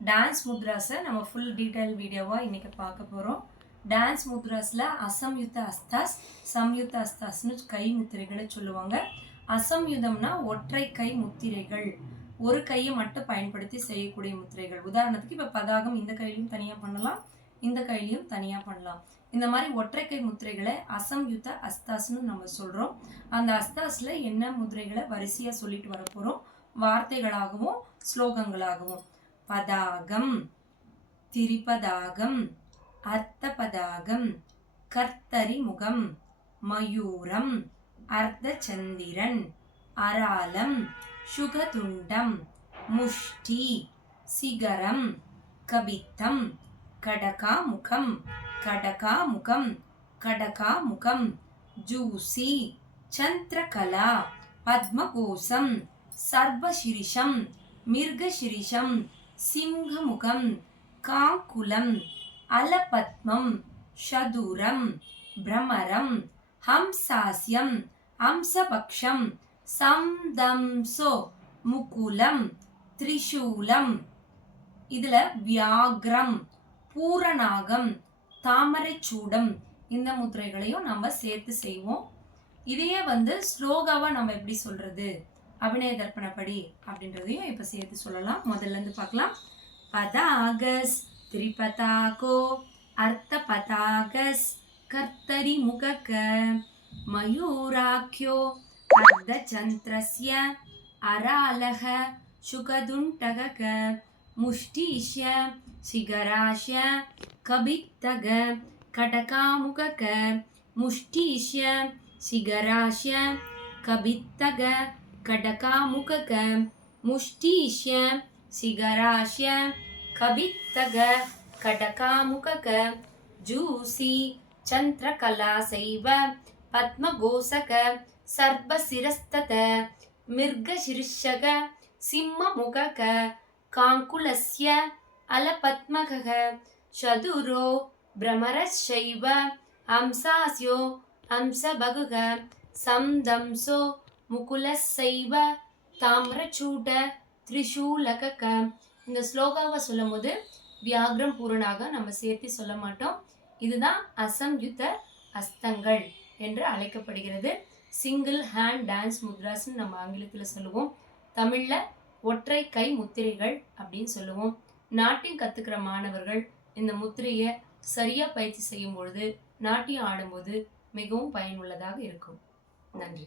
Dance முத்ராஸை நம்ம full detail வீடியோவாக இன்றைக்கி பார்க்க போகிறோம். டான்ஸ் முத்ராஸில் அசம்யுத்த அஸ்தாஸ், சம்யுத்த அஸ்தாஸ்னு கை முத்திரைகளை சொல்லுவாங்க. அசம்யுதம்னா ஒற்றை கை முத்திரைகள், ஒரு கையை மட்டும் பயன்படுத்தி செய்யக்கூடிய முத்திரைகள். உதாரணத்துக்கு இப்போ பதாகம் இந்த கையிலையும் தனியாக பண்ணலாம், இந்த கையிலையும் தனியாக பண்ணலாம். இந்த மாதிரி ஒற்றை கை முத்திரைகளை அசம்யுத்த அஸ்தாஸ்னு நம்ம சொல்கிறோம். அந்த அஸ்தாஸில் என்ன முத்திரைகளை வரிசையாக சொல்லிட்டு வர போகிறோம், வார்த்தைகளாகவும் ஸ்லோகங்களாகவும். பதாகம், திரிபதாகம், அர்த்தபதாகம், கர்த்தரி முகம், மயூரம், அர்த்தச்சந்திரன், அராலம், சுகதுண்டம், முஷ்டி, சிகரம், கபித்தம், கடகாமுகம், கடகாமுகம், கடகாமுகம், ஜூசி, சந்திரகலா, பத்மகோசம், சர்வசிரிஷம், மிருகசிரிஷம், சிங்கமுகம், காங்குலம், அலபத்மம், சதுரம், பிரமரம், ஹம்சாஸ்யம், ஹம்சபக்ஷம், சம்தம்சோ, முகுலம், திரிசூலம். இதுல வியாக்ரம், பூரணாகம், தாமரை சூடம் இந்த முத்திரைகளையும் நம்ம சேர்த்து செய்வோம். இதையே ஸ்லோகாவா நம்ம எப்படி சொல்றது, அபிநய தர்ப்பணப்படி அப்படின்றதையும் இப்ப சேர்த்து சொல்லலாம். முதல்ல இருந்து பார்க்கலாம். பதாகஸ், திரிபதாகோ, அர்த்த பதாகஸ், கர்த்தரி முகக, மயூராக்யோ, அர்த்த சந்திரஸ்ய, அராலக, சுகதுண்டக, முஷ்டிஷ்ய, சிகராஷ்ய, கபித்தக, கடகாமுகக, முஷ்டிஷ்ய, சிகராஷ்ய, கபித்தக, கடகாமுகக, முஷ்டிஷ்ய, சிகராஷ்ய, கபித்தக, கடகாமுகக, ஜூசி, சந்திரகலா சைவ, பத்மகோசக, சர்வசிரஸ்தத, மிருகசிரிஷக, சிம்மமுகக, காங்குலஸ்ய, அலபத்மகக, சதுரோ, பிரமரசைவ, ஹம்சாஸ்யோ, ஹம்சபகுக, சம்தம்சோ, முகுலசைவ, தாமிரச்சூட, திரிசூலக. இந்த ஸ்லோகாவை சொல்லும் போது வியாக்ரம் பூரணாக நம்ம சேர்த்து சொல்ல மாட்டோம். இதுதான் அசம்யுத்த அஸ்தங்கள் என்று அழைக்கப்படுகிறது. சிங்கிள் ஹேண்ட் டான்ஸ் முத்ராஸ்ன்னு நம்ம ஆங்கிலத்தில் சொல்லுவோம். தமிழில் ஒற்றை கை முத்திரைகள் அப்படின்னு சொல்லுவோம். நாட்டியம் கற்றுக்கிற மாணவர்கள் இந்த முத்திரையை சரியாக பயிற்சி செய்யும் பொழுது நாட்டியம் ஆடும்போது மிகவும் பயனுள்ளதாக இருக்கும். நன்றி.